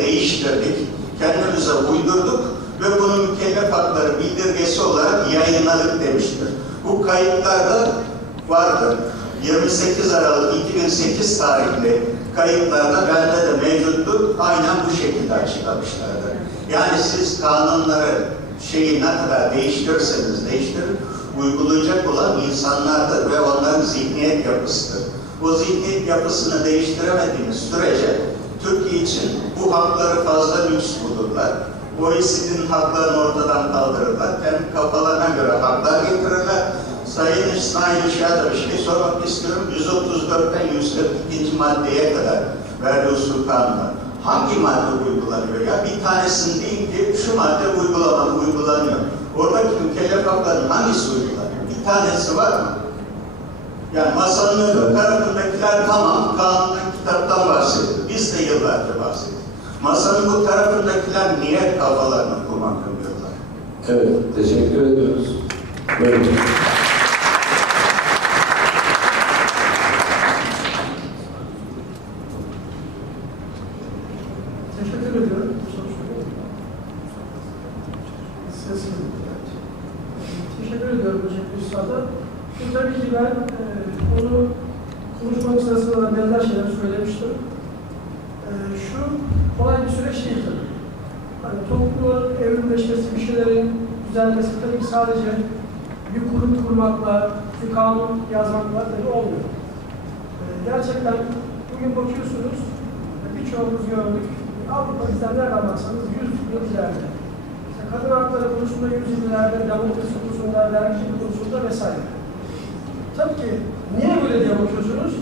değiştirdik, kendimize uydurduk ve bunu mükellef hakları bildirgesi olarak yayınladık demiştir. Bu kayıtlarda vardır. 28 Aralık 2008 tarihli kayıtlarda bende de mevcuttur. Aynen bu şekilde açıklamışlardır. Yani siz kanunları şeyi ne kadar değiştirirseniz değiştirin, uygulayacak olan insanlardır ve onların zihniyet yapısıdır. O zihniyet yapısını değiştiremediğiniz sürece Türkiye için bu hakları fazla lüks bulurlar. OECD'nin haklarını ortadan kaldırırlar. Kendi kafalarına göre haklar getirirler. Sayın İsmail da bir şey sormak istiyorum. 134'ten 142. maddeye kadar vergi usul kanunu. Hangi madde uygulanıyor ya? Bir tanesini değil ki şu madde uygulamadı, uygulanıyor. Oradaki mükellef hakların hangisi uygulanıyor? Bir tanesi var mı? Yani masanın öbür tarafındakiler tamam, kanundan, kitaptan bahsediyor. Biz de yıllarca bahsediyoruz. Masanın bu tarafındakiler niye kafalarını kurmak yapıyorlar? Evet, teşekkür ediyoruz. Buyurun. Teşekkür ediyorum. Sesim. Teşekkür ediyorum Recep Üstad'a. Şimdi tabii ki ben e, onu konuşmam sırasında da benzer şeyler söylemiştim. E, şu kolay bir süreç değil tabii. Hani toplumun evrimleşmesi, bir şeylerin düzelmesi tabii ki sadece bir kurum kurmakla, bir kanun yazmakla tabii olmuyor. E, gerçekten bugün bakıyorsunuz, birçoğumuz gördük. Avrupa bizden nereden baksanız 100 yıl ileride. İşte kadın hakları konusunda 100 yıl ileride, demokrasi konusunda, vergiçilik konusunda vesaire. Tabii ki niye böyle diye bakıyorsunuz?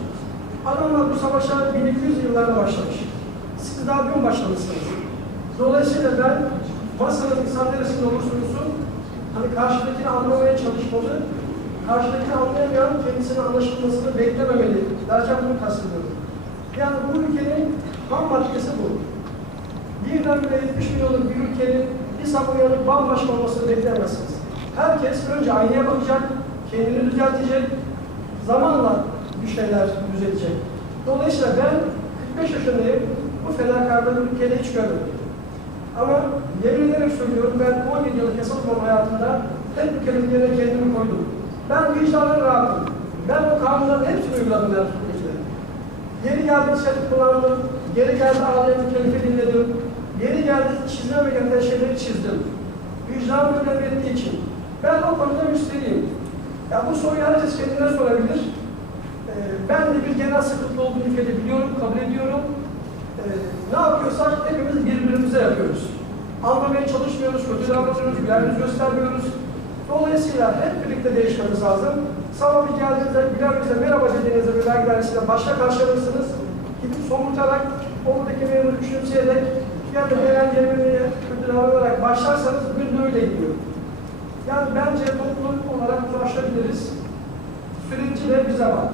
Adamlar bu savaşa 1200 yıllarda başlamış. Siz daha dün başlamışsınız. Dolayısıyla ben masanın insan neresinde olursa olsun hani karşıdakini anlamaya çalışmalı, karşıdakini anlayamayan kendisine anlaşılmasını beklememeli derken bunu kastediyorum. Yani bu ülkenin ham maddesi bu. Birdenbire 70 milyonluk bir ülkenin bir sabah uyanıp bambaşka olmasını bekleyemezsiniz. Herkes önce aynaya bakacak, kendini düzeltecek, zamanla bir şeyler düzelecek. Dolayısıyla ben 45 yaşındayım, bu fedakarlığı ülkede hiç görmedim. Ama yemin ederek söylüyorum, ben 17 yıllık hesaplamam hayatımda hep ülkenin yerine kendimi koydum. Ben vicdanlı rahatım. Ben o kanunların hepsini uyguladım ben. Yeri geldi içerik kullandım, yeri geldi ağlayan mükellef'i dinledim, yeri geldi çizmeme gereken şeyleri çizdim. Vicdan böyle ettiği için. Ben o konuda müsteriyim. Ya bu soruyu herkes kendine sorabilir. Ee, ben de bir genel sıkıntı olduğunu ülkede biliyorum, kabul ediyorum. Ee, ne yapıyorsak hepimiz birbirimize yapıyoruz. Anlamaya çalışmıyoruz, kötü davranıyoruz, yüz göstermiyoruz. Dolayısıyla hep birlikte değişmemiz lazım. Sabah bir geldiğinizde, güler yüzle merhaba dediğinizde bir vergi dairesiyle başta karşılanırsınız. Gidip somurtarak, oradaki memuru küçümseyerek ya da gelen gelmeye kötü davranarak başlarsanız gün öyle gidiyor. Yani bence toplum olarak bunu aşabiliriz. Süreci de bize var.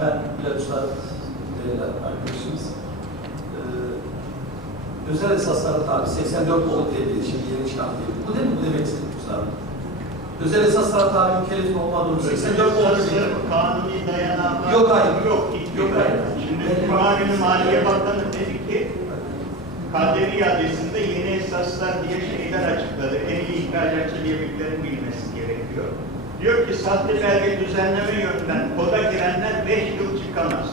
Ben Bilal Usta, değerli arkadaşımız. Ee, özel esaslara tabi 84 olup dediği şimdi yeni çıkan değil. Bu değil mi? Bu demek istedim Usta. Özel esaslara tabi mükellefin olmadığını 84 olup dedi. Kanuni dayanağı. Yok, hayır. Yok, Yok, hayır. Şimdi günü Maliye Bakanı dedi ki Kader iadesinde yeni esaslar diye şeyler açıkladı. En iyi ihracatçı birliklerin bilmesi gerekiyor. Diyor ki sahte belge düzenleme yönünden koda girenler 5 yıl çıkamaz.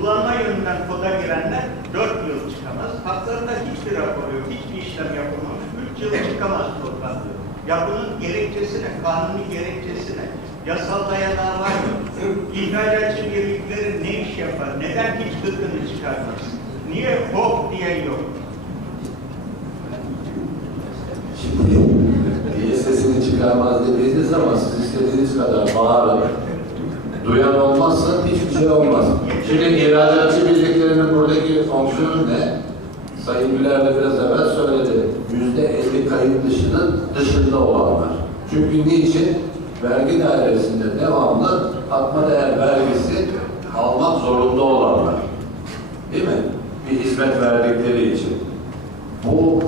Kullanma yönünden koda girenler 4 yıl çıkamaz. Haklarında hiçbir rapor yok, hiçbir işlem yapılmamış. 3 yıl çıkamaz koddan diyor. Ya bunun gerekçesine, kanuni gerekçesine, yasal dayanağı var mı? İhracatçı birlikleri ne iş yapar? Neden hiç gıkını çıkarmaz? Niye hop diye yok? Şimdi iyi sesini çıkarmaz dediğiniz zaman siz istediğiniz kadar bağırın. Duyan olmazsa hiçbir şey olmaz. Şimdi ihracatçı birliklerinin buradaki fonksiyonu ne? Sayın Güler de biraz evvel söyledi. Yüzde elli kayıt dışının dışında olanlar. Çünkü niçin? Vergi dairesinde devamlı katma değer vergisi almak zorunda olanlar. Değil mi? Bir hizmet verdikleri için. Bu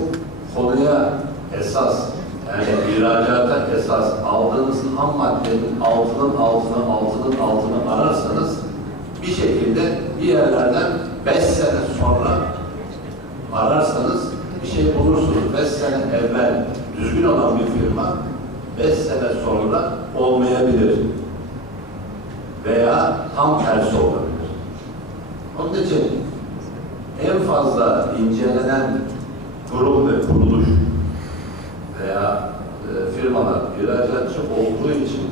konuya esas, yani ihracata esas aldığınız ham madde maddenin altının altını altının altını ararsanız bir şekilde bir yerlerden beş sene sonra ararsanız bir şey bulursunuz. Beş sene evvel düzgün olan bir firma beş sene sonra olmayabilir. Veya tam tersi olabilir. Onun için en fazla incelenen kurum ve kuruluş veya e, firmalar ihracatçı olduğu için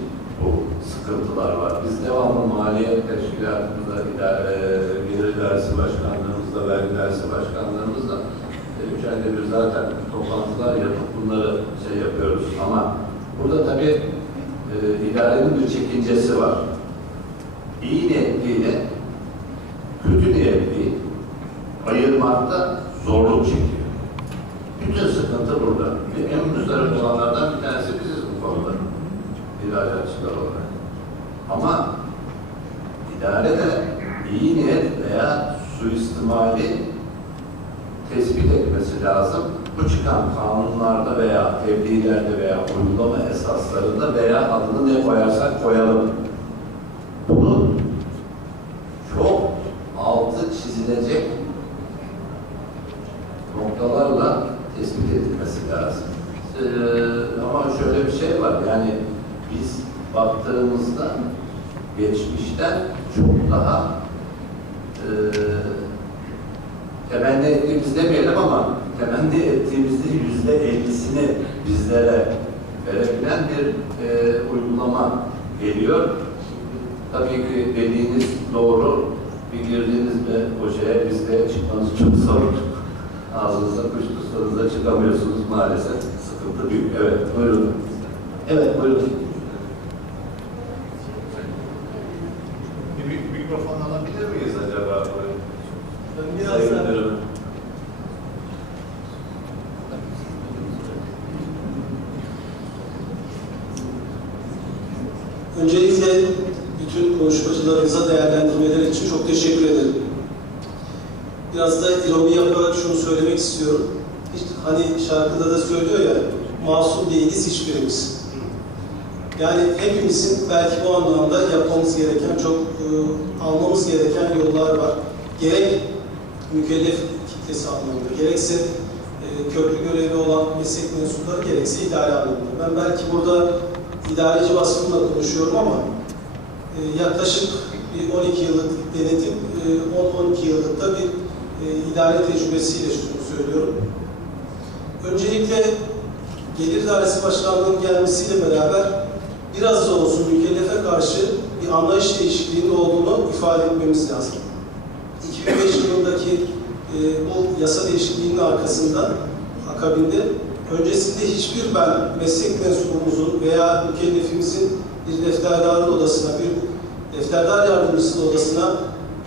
bu sıkıntılar var. Biz devamlı maliye teşkilatımızda, idare, gelir idaresi başkanlığımızda, vergi idaresi başkanlığımızda e, üç ayda bir zaten toplantılar yapıp bunları şey yapıyoruz. Ama burada tabii e, idarenin bir çekincesi var. İyi niyetliyle kötü niyetli ayırmakta zorluk çekiyor. Bütün sıkıntı burada. Ve en müzdarip olanlardan bir tanesi biziz bu konuda. İhracatçılar olarak. Ama idare de iyi niyet veya suistimali tespit etmesi lazım. Bu çıkan kanunlarda veya tebliğlerde veya uygulama esaslarında veya adını ne koyarsak koyalım. Bunun çok altı çizilecek noktalarla tespit edilmesi lazım. Ee, ama şöyle bir şey var, yani biz baktığımızda geçmişten çok daha e, temenni ettiğimiz demeyelim ama temenni ettiğimizde yüzde ellisini bizlere verebilen bir e, uygulama geliyor. Tabii ki dediğiniz doğru. Bir girdiniz mi o şeye bizde çıkmanız çok zor. Ağzınıza kuş tutsanız da çıkamıyorsunuz maalesef. Sıkıntı büyük. Evet, buyurun. Evet, buyurun. Bir mik- mikrofon alabilir miyiz acaba? Ben biraz Sayın da Müdürüm. Öncelikle bütün konuşmacılarımıza değerlendirmeler için çok teşekkür ederim. Biraz da ironi yaparak şunu söylemek istiyorum. İşte hani şarkıda da söylüyor ya, masum değiliz hiçbirimiz. Yani hepimizin belki bu anlamda yapmamız gereken, çok e, almamız gereken yollar var. Gerek mükellef kitlesi anlamında, gerekse e, köprü görevi olan meslek mensupları, gerekse idare anlamında. Ben belki burada idareci vasfımla konuşuyorum ama e, yaklaşık bir 12 yıllık denetim, e, 10-12 yıllık da bir e, idare tecrübesiyle şunu söylüyorum. Öncelikle Gelir İdaresi Başkanlığı'nın gelmesiyle beraber biraz da olsun mükellefe karşı bir anlayış değişikliğinin olduğunu ifade etmemiz lazım. 2005 yılındaki e, bu yasa değişikliğinin arkasında, akabinde öncesinde hiçbir ben meslek mensubumuzun veya mükellefimizin bir defterdarın odasına, bir defterdar yardımcısının odasına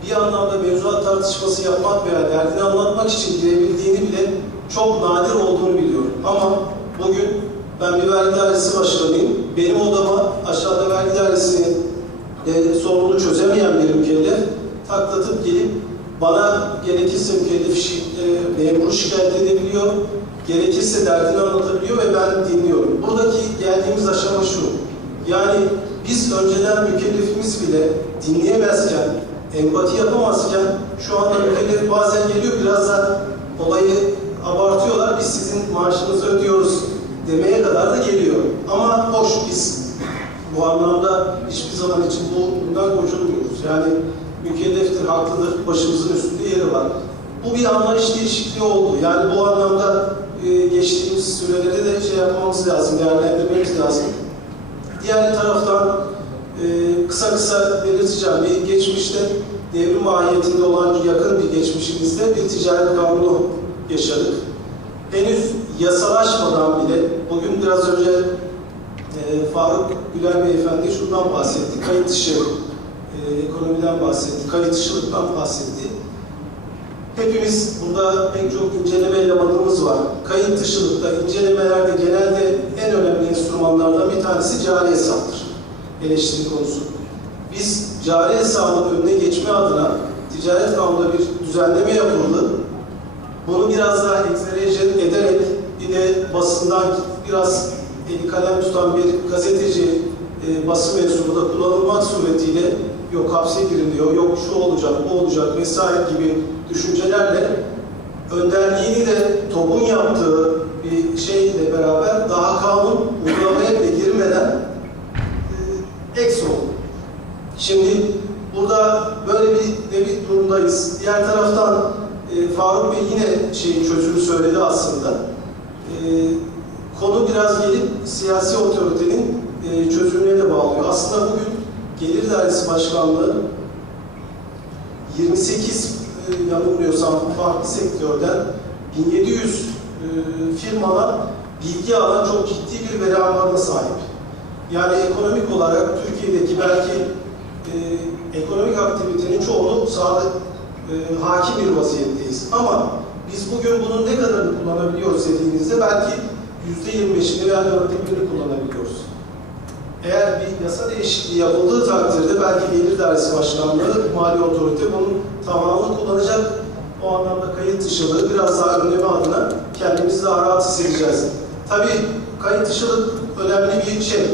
bir anlamda mevzuat tartışması yapmak veya derdini anlatmak için girebildiğini bile çok nadir olduğunu biliyorum. Ama bugün ben bir vergi dairesi başkanıyım. Benim odama aşağıda vergi dairesinin e, sorununu çözemeyen bir mükellef taklatıp gelip bana gerekirse mükellef şi, e, memuru şikayet edebiliyor, gerekirse derdini anlatabiliyor ve ben dinliyorum. Buradaki geldiğimiz aşama şu, yani biz önceden mükellefimiz bile dinleyemezken, empati yapamazken şu anda mükellef bazen geliyor biraz da olayı abartıyorlar, biz sizin maaşınızı ödüyoruz demeye kadar da geliyor. Ama hoş biz bu anlamda hiçbir zaman için bu, bundan gocunmuyoruz. Yani mükelleftir, haklıdır, başımızın üstünde yeri var. Bu bir anlayış değişikliği oldu. Yani bu anlamda e, geçtiğimiz süreleri de şey yapmamız lazım, değerlendirmemiz lazım. Diğer taraftan kısa kısa belirteceğim bir geçmişte devrim mahiyetinde olan yakın bir geçmişimizde bir ticaret kanunu yaşadık. Henüz yasalaşmadan bile bugün biraz önce e, Faruk Güler Beyefendi şundan bahsetti. Kayıt dışı e, ekonomiden bahsetti. Kayıt dışılıktan bahsetti. Hepimiz burada pek çok inceleme elemanımız var. Kayıt dışılıkta, incelemelerde genelde en önemli enstrümanlardan bir tanesi cari hesaptır. Eleştiri konusu. Biz cari hesabın önüne geçme adına ticaret kanununda bir düzenleme yapıldı. Bunu biraz daha egzerejin ederek bir de basından biraz eli kalem tutan bir gazeteci e, basın mensubu da kullanılmak suretiyle yok hapse giriliyor, yok şu olacak, bu olacak vesaire gibi düşüncelerle önderliğini de TOB'un yaptığı bir şeyle beraber daha kanun uygulamaya bile girmeden e, eks oldu. Şimdi burada böyle bir, de bir durumdayız. Diğer taraftan e, Faruk Bey yine şeyin çözümü söyledi aslında. E, konu biraz gelip siyasi otoritenin e, çözümüne de bağlıyor. Aslında bugün Gelir Dairesi Başkanlığı 28 e, yanılmıyorsam farklı sektörden 1700 e, firmadan bilgi alan çok ciddi bir veri ağlarına sahip. Yani ekonomik olarak Türkiye'deki belki e, ekonomik aktivitenin çoğunu sağlık e, hakim bir vaziyetteyiz. Ama biz bugün bunun ne kadarını kullanabiliyoruz dediğinizde belki yüzde 25'ini veya dörtte birini kullanabiliyoruz. Eğer bir yasa değişikliği yapıldığı takdirde belki Gelir Dairesi Başkanlığı, Mali Otorite bunun tamamını kullanacak. O anlamda kayıt dışılığı biraz daha önleme adına kendimizi daha rahat hissedeceğiz. Tabii kayıt dışılık önemli bir şey.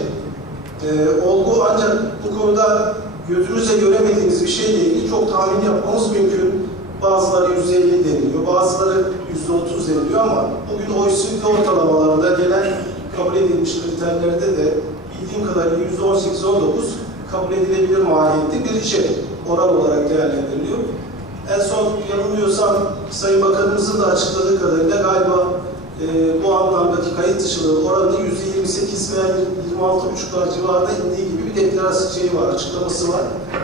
Ee, olgu ancak bu konuda gözümüzle göremediğimiz bir şeyle ilgili çok tahmin yapmamız mümkün. Bazıları %50 deniliyor, bazıları %30 deniliyor ama bugün OECD ortalamalarında gelen kabul edilmiş kriterlerde de bildiğim kadarıyla %18-19 kabul edilebilir maliyetli bir şey oran olarak değerlendiriliyor. En son yanılmıyorsam Sayın Bakanımızın da açıkladığı kadarıyla galiba e, bu anlamdaki kayıt dışılığı oranı %28 veya 26,5'lar civarında indiği gibi bir deklarasyon şeyi var, açıklaması var.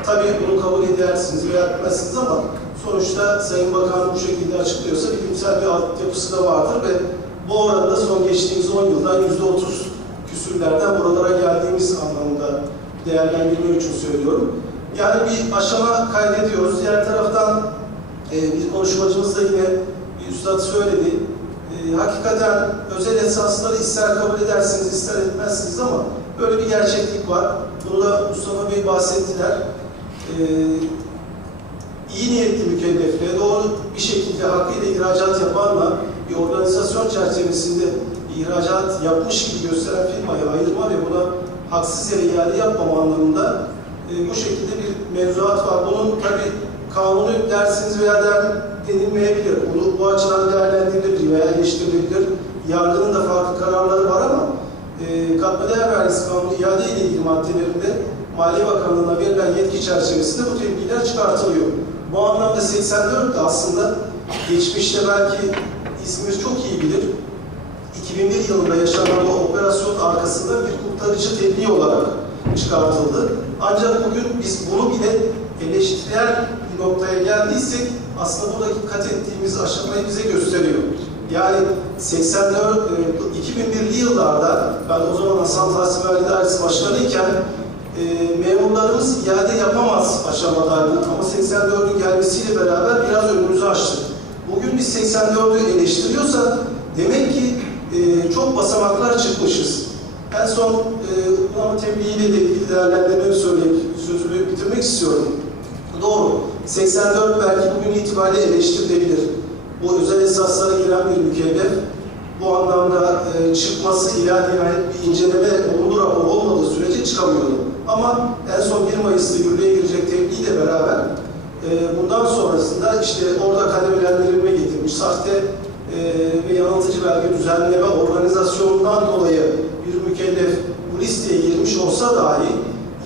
Tabii bunu kabul edersiniz veya etmezsiniz ama sonuçta Sayın Bakan bu şekilde açıklıyorsa bilimsel bir altyapısı da vardır ve bu oranda son geçtiğimiz 10 yıldan %30 küsürlerden buralara geldiğimiz anlamında değerlendirme için söylüyorum. Yani bir aşama kaydediyoruz. Diğer taraftan e, bir konuşmacımız da yine bir üstad söyledi. E, hakikaten özel esasları ister kabul edersiniz ister etmezsiniz ama böyle bir gerçeklik var. Bunu da Mustafa Bey bahsettiler. E, iyi niyetli mükellefle doğru bir şekilde hakkıyla ihracat yapanla bir organizasyon çerçevesinde ihracat yapmış gibi gösteren firmayı ayırma ve buna haksız yere iade yapmama anlamında e, bu şekilde bir mevzuat var. Bunun tabi kanunu dersiniz veya der denilmeyebilir. Bunu bu açıdan değerlendirilebilir veya eleştirilebilir. Yargının da farklı kararları var ama e, katma değer vergisi kanunu iade ile ilgili maddelerinde Maliye Bakanlığı'na verilen yetki çerçevesinde bu tepkiler çıkartılıyor. Bu anlamda 84 de aslında geçmişte belki İzmir çok iyi bilir. 2001 yılında yaşanan o operasyon arkasında bir kurtarıcı tebliğ olarak çıkartıldı. Ancak bugün biz bunu bile eleştirel bir noktaya geldiysek aslında buradaki kat ettiğimiz aşamayı bize gösteriyor. Yani 84, e, 2001'li yıllarda ben o zaman Hasan Tahsin Vergi Dairesi Başkanıyken e, memurlarımız iade yapamaz aşamadaydı ama 84'ün gelmesiyle beraber biraz önümüzü açtık. Bugün biz 84'ü eleştiriyorsak demek ki e, çok basamaklar çıkmışız. En son e, uygulama tebliğiyle de ilgili değerlendirmeyi söyleyip sözümü bitirmek istiyorum. Doğru. 84 belki bugün itibariyle eleştirilebilir. Bu özel esaslara giren bir mükellef. Bu anlamda e, çıkması ilan nihayet bir inceleme olumlu rapor olmadığı sürece çıkamıyordu. Ama en son 1 Mayıs'ta yürürlüğe girecek tebliğiyle beraber e, bundan sonrasında işte orada kademelendirilme getirmiş, sahte e, ve yanıltıcı belge düzenleme organizasyonundan dolayı bir mükellef bu listeye girmiş olsa dahi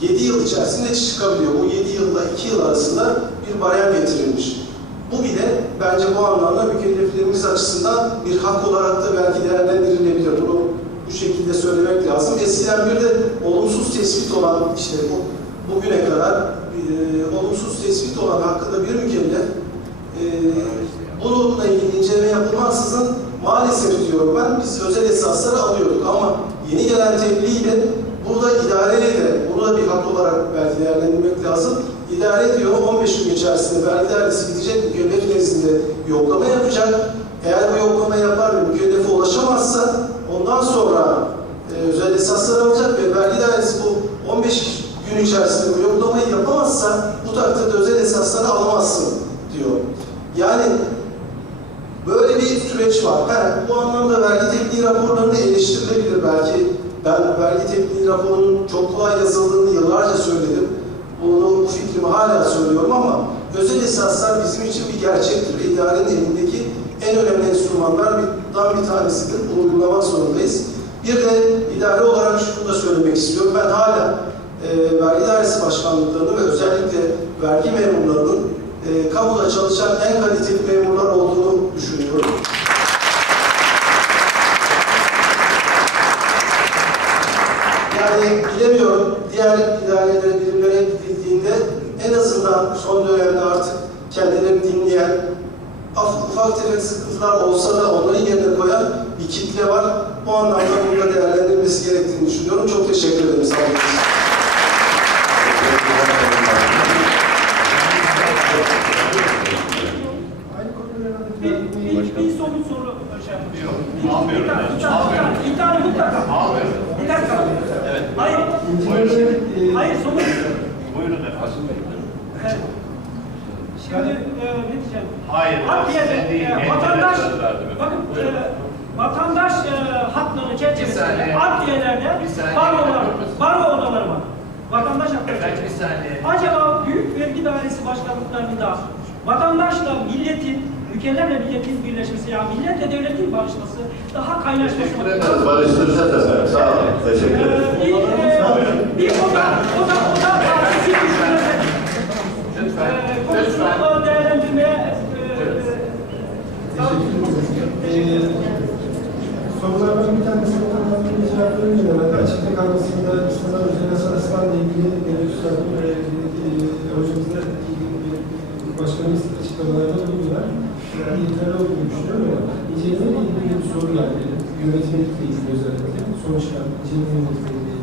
7 yıl içerisinde çıkabiliyor. Bu 7 yılla 2 yıl arasında bir barem getirilmiş. Bu bile bence bu anlamda mükelleflerimiz açısından bir hak olarak da belki değerlendirilebilir. Bunu bu şekilde söylemek lazım. Eskiden bir de olumsuz tespit olan işte bu, bugüne kadar e, olumsuz tespit olan hakkında bir mükellef e, bununla ilgili inceleme yapılmaksızın maalesef diyorum ben biz özel esasları alıyorduk ama yeni gelen tebliğiyle burada idareyle de bunu da bir hak olarak belki değerlendirmek lazım. İdare diyor 15 gün içerisinde vergi dairesi gidecek mükellef nezdinde yoklama yapacak. Eğer bu yoklama yapar ve mükellefe ulaşamazsa ondan sonra e, özel esaslar alacak ve vergi dairesi bu 15 gün içerisinde bu yoklamayı yapamazsa bu takdirde özel esasları alamazsın diyor. Yani böyle bir süreç var. Ha, bu anlamda vergi tekniği raporlarında eleştirilebilir belki. Ben vergi tebliğ raporunun çok kolay yazıldığını yıllarca söyledim. Bunu, bu fikrimi hala söylüyorum ama özel esaslar bizim için bir gerçektir. İdarenin elindeki en önemli enstrümanlardan bir tanesidir. Bunu uygulamak zorundayız. Bir de idare olarak şunu da söylemek istiyorum. Ben hala e, vergi dairesi başkanlıklarını ve özellikle vergi memurlarının e, kamuda çalışan en kaliteli memurlar olduğunu düşünüyorum. Olsa da onların yerine koyan bir kitle var. Bu anlamda bunu da değerlendirilmesi gerektiğini düşünüyorum. Çok teşekkür ederim. Sağ olun. Bir, bir- bir, bir somut soru hocam. Bir- almıyorum. Bir bir Almıyorum. bir tane mutlaka. Almıyorum. Bir dakika. Evet. Hayır, İncelemede, e, hayır somut. Buyurun efendim. Evet. Şimdi e, ne diyeceğim? Hayır, Adliyede size değil, e, vatandaş, bakın e, vatandaş e, hakları çerçevesinde adliyelerde Bir saniye. baro odaları, var. Vatandaş hakları çerçevesinde. Acaba büyük vergi dairesi başkanlıklarında vatandaşla milletin, mükellefle milletin birleşmesi, yani milletle devletin barışması, daha kaynaşması. Teşekkür ederiz. Barıştıracağız efendim. Sağ olun. Teşekkür Ee, ederim. bir, e, bir oda, oda, oda partisi düşünürsek, Lütfen, e, lütfen. Ee, sorulardan bir tanesini tamamlayıp cevap vermeyeceğim. Hatta açıkta kalmasında istemem özel esaslarla ilgili Üstad'ın ve e, hocamızla ilgili başkanımız açıklamalarda bulundular. Yani yeterli olduğunu düşünüyorum ama incelemeyle ilgili bir soru geldi. Yönetmelikle ilgili özellikle. Sonuçta inceleme yönetmeliğiyle ilgili.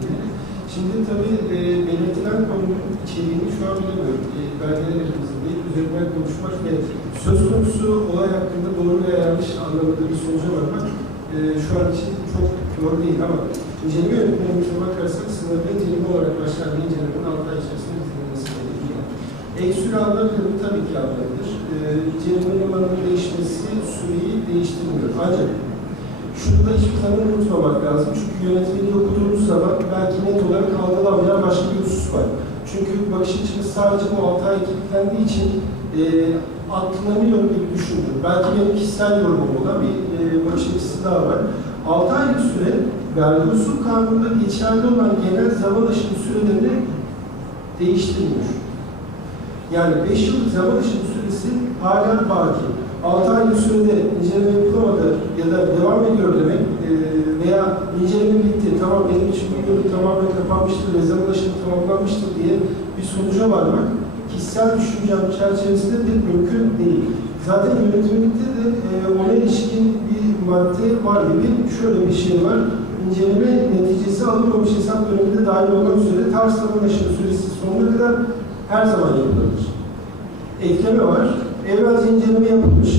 Şimdi tabii e, belirtilen konunun içeriğini şu an bilemiyorum. E, belgeler elimizde değil, üzerinden konuşmak ve söz konusu olay hakkında doğru veya yanlış anlamında bir sonuca varmak e, şu an için çok doğru değil ama inceleme yönetmenimize bakarsak sınırlı inceleme olarak başlayan bir incelemenin 6 ay içerisinde bitirilmesiyle ilgili. Ek süre alınabilir mi? Tabii ki alınabilir. E, inceleme numaranın değişmesi süreyi değiştirmiyor. Ancak şunu da hiçbir zaman unutmamak lazım. Çünkü yönetmeliği okuduğumuz zaman belki net olarak algılanmayan başka bir husus var. Çünkü bakış açımız sadece bu 6 ay kilitlendiği için e, atlanıyor gibi düşündüm. Belki benim kişisel yorumum olan bir e, bakış açısı daha var. 6 aylık süre vergi kanununda geçerli olan genel zaman aşımı sürelerini değiştirmiyor. Yani 5 yıllık zaman aşımı süresi hala baki. 6 aylık sürede inceleme yapılamadı ya da devam ediyor demek veya inceleme bitti, tamam benim için bu yolu tamamen kapanmıştır ve zaman aşımı tamamlanmıştır diye bir sonuca varmak kişisel düşüncem çerçevesinde de mümkün değil. Zaten yönetmelikte de e, ona ilişkin bir madde var gibi şöyle bir şey var. İnceleme neticesi alınmamış hesap döneminde dahil olmak üzere zaman aşımı süresi sonuna kadar her zaman yapılabilir ekleme var. Evvelce inceleme yapılmış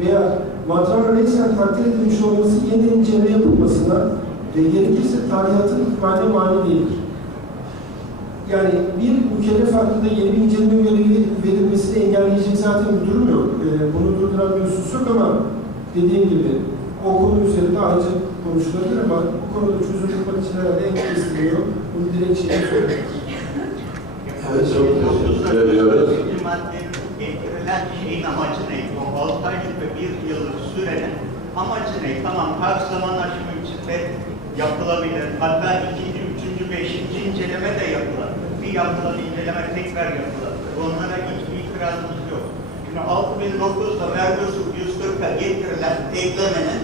veya matrama neysen takdir edilmiş olması yeni inceleme yapılmasına ve gerekirse tarihatın ihmaline mani değildir. Yani bir mükellef hakkında yeni bir inceleme görevi verilmesini engelleyecek zaten bir durum yok. Ee, bunu durduran bir husus yok ama dediğim gibi o konu üzerinde ayrıca konuşulabilir ama bu konuda çözüm bulmak için herhalde en kesiliyor. Bunu dilekçeyle söylemek. Evet, çok teşekkür ediyoruz. Maddenin getirilen şeyin amacı ne? O 6 aylık 1 yıllık sürenin amacı ne? Tamam her zaman aşımı içinde yapılabilir. Hatta ikinci, üçüncü, beşinci inceleme de yapılabilir. Bir yapılan inceleme tekrar yapılabilir. Onlara hiçbir itirazımız yok. Şimdi 6009'da Mercosur 140'a getirilen eklemenin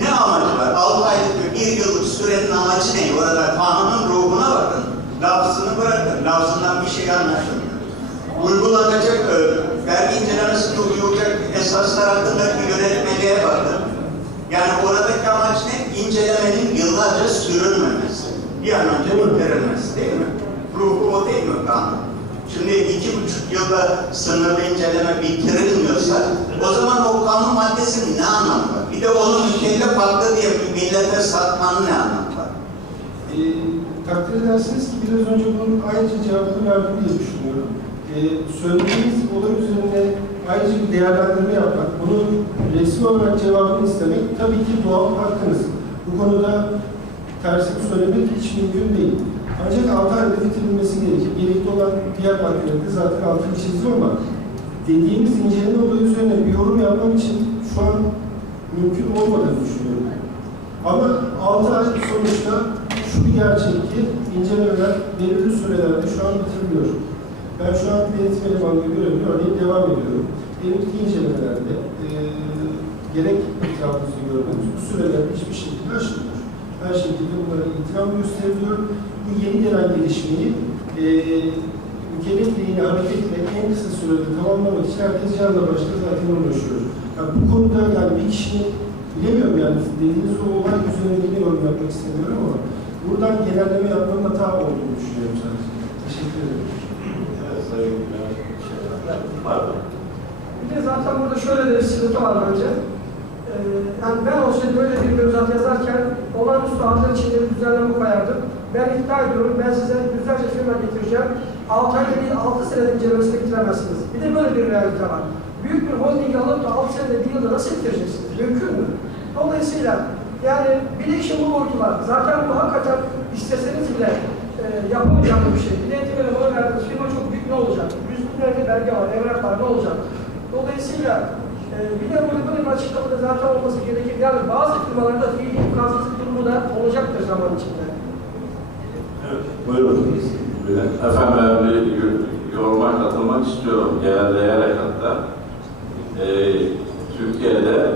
ne amacı var? 6 aylık 1 yıllık sürenin amacı ne? Orada kanunun ruhuna bakın. Lafzını bırakın. Lafzından bir şey anlaşılmıyor. Uygulanacak e, vergi incelemesinde uyulacak esaslar hakkındaki yönetmeliğe bakın. Yani oradaki amaç ne? İncelemenin yıllarca sürülmemesi. Bir an önce bitirilmesi değil mi? Ruhu o değil mi kanun? Şimdi iki buçuk yılda sınırlı inceleme bitirilmiyorsa o zaman o kanun maddesinin ne anlamı var? Bir de onu mükellef hakkı diye bir millete satmanın ne anlamı var? E, takdir edersiniz ki biraz önce bunun ayrıca cevabını verdim diye düşünüyorum. E, söylediğiniz olay üzerine ayrıca bir değerlendirme yapmak, bunun resmi olarak cevabını istemek tabii ki doğal hakkınız. Bu konuda tersini söylemek hiç mümkün değil. Ancak 6 ayda bitirilmesi gerekir. Gerekli olan diğer maddelerde zaten altını çizdim ama dediğimiz inceleme olayı üzerine bir yorum yapmam için şu an mümkün olmadığını düşünüyorum. Ama 6 ay sonuçta şu bir gerçek ki incelemeler belirli sürelerde şu an bitiriliyor. Ben şu an denetim elemanlığı görevini örneğin devam ediyorum. Benimki incelemelerde eee gerek itirafımızı gördüğümüz bu sürelerde hiçbir şekilde aşılmıyor. Her şekilde bunlara itiraf gösteriliyor. Bu yeni gelen gelişmeyi eee mükellef lehine hareketle en kısa sürede tamamlamak için herkes canla başla zaten uğraşıyor. Yani bu konuda yani bir kişinin bilemiyorum yani dediğiniz o olay üzerine yine yorum yapmak istemiyorum ama buradan genelleme yapmanın hata olduğunu düşünüyorum sadece. Teşekkür ederim. Evet, Sayın Bülent. Pardon. Bir de zaten burada şöyle de bir sıkıntı var bence. Ee, yani ben olsaydım böyle bir mevzuat yazarken olağanüstü haller içinde bir düzenleme koyardım. Ben iddia ediyorum, ben size yüzlerce firma getireceğim. 6 ayda değil, 6 senede incelemesini bitiremezsiniz. Bir de böyle bir realite var. Büyük bir holding alıp da 6 senede bir yılda nasıl bitireceksiniz? Mümkün mü? Dolayısıyla yani bilişim bu boyutu var. Zaten bu hakikaten isteseniz bile e, yapamayacağınız bir şey. Bir de etimene bana verdiğiniz firma çok büyük ne olacak? Yüz binlerce belge var, evrak var, ne olacak? Dolayısıyla bir de burada böyle bir açıklamada zaten olması gerekir. Yani bazı firmalarda fiili imkansızlık durumu da olacaktır zaman içinde. Buyurun. Bülent. Efendim ben bir yoruma katılmak istiyorum. Genelleyerek hatta. Ee, Türkiye'de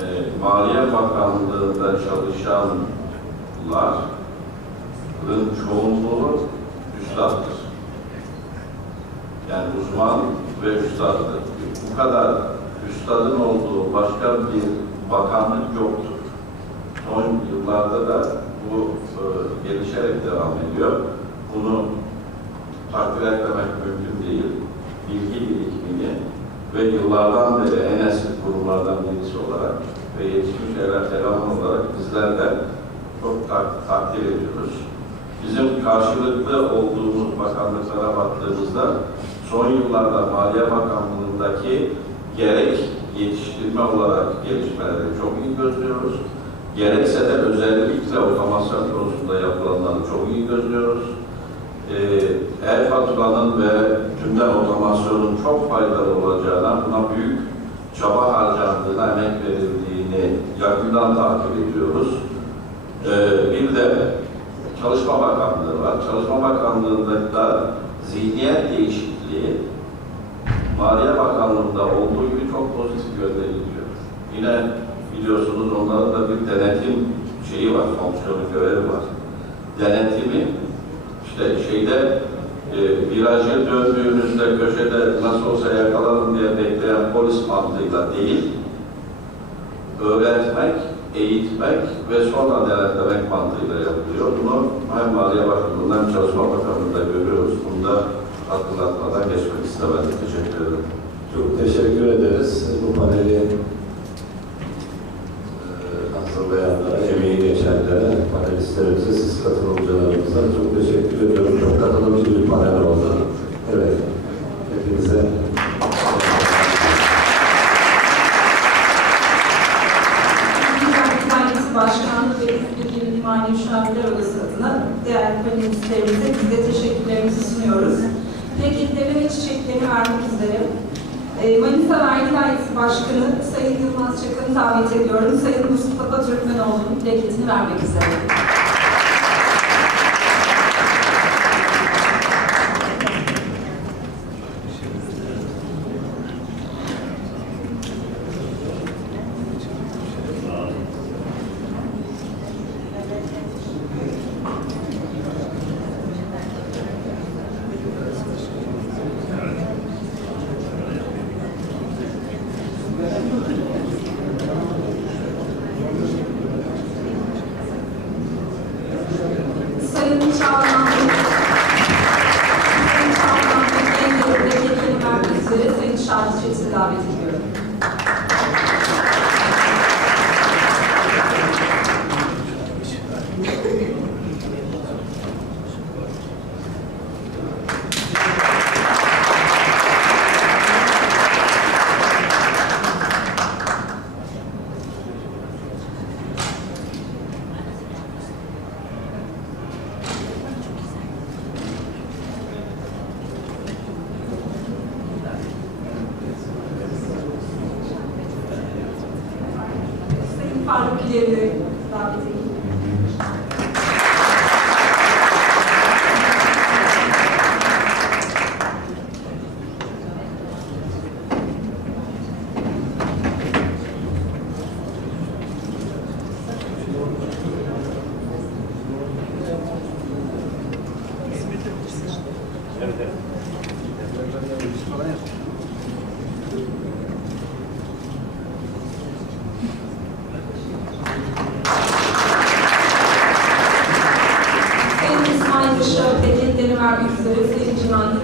e, Maliye Bakanlığı'nda çalışanların çoğunluğu üstattır. Yani uzman ve üstattır. Bu kadar üstadın olduğu başka bir bakanlık yoktur. Son yıllarda da bu e, gelişerek devam ediyor. Bunu takdir etmemek mümkün değil. Bilgi birikimini ve yıllardan beri en eski kurumlardan birisi olarak ve yetişmiş eleman olarak bizler de çok tak- takdir ediyoruz. Bizim karşılıklı olduğumuz bakanlıklara baktığımızda son yıllarda Maliye Bakanlığı'ndaki gerek yetiştirme olarak gelişmeleri çok iyi gözlüyoruz. Gerekse de özellikle otomasyon konusunda yapılanları çok iyi gözlüyoruz. Ee, e-faturanın ve tümden otomasyonun çok faydalı olacağına, buna büyük çaba harcandığına, emek verildiğini yakından takip ediyoruz. Ee, bir de Çalışma Bakanlığı var. Çalışma Bakanlığı'nda da zihniyet değişikliği Maliye Bakanlığı'nda olduğu gibi çok pozitif yönde gidiyor. Yine biliyorsunuz onların da bir denetim şeyi var, fonksiyonu, görevi var. Denetimi işte şeyde e, virajı döndüğünüzde köşede nasıl olsa yakalanın diye bekleyen polis mantığıyla değil, öğretmek, eğitmek ve sonra denetlemek mantığıyla yapılıyor. Bunu hem Maliye Bakanlığı'nda hem Çalışma Bakanlığı'nda görüyoruz. Bunu da hatırlatmadan geçmek istemedim. Teşekkür ederim. Çok teşekkür ederiz. Bu paneli e, hazırlayanlara, emeği geçenlere, panelistlerimize, siz katılımcılarımıza çok teşekkür ediyorum. Çok katılımcı bir panel oldu. Evet, hepinize Meclis Başkanlığı ve Bilgi Mali Müşavirler Odası adına değerli panelistlerimize biz de teşekkürlerimizi sunuyoruz. Peki deneme çiçeklerini vermek üzere e, Manisa Vergi Dairesi Başkanı Sayın Yılmaz Çakır'ı davet ediyorum. Sayın Mustafa Türkmenoğlu'nun plaketini vermek üzere. Etiketlerini vermek üzere Sayın Cihan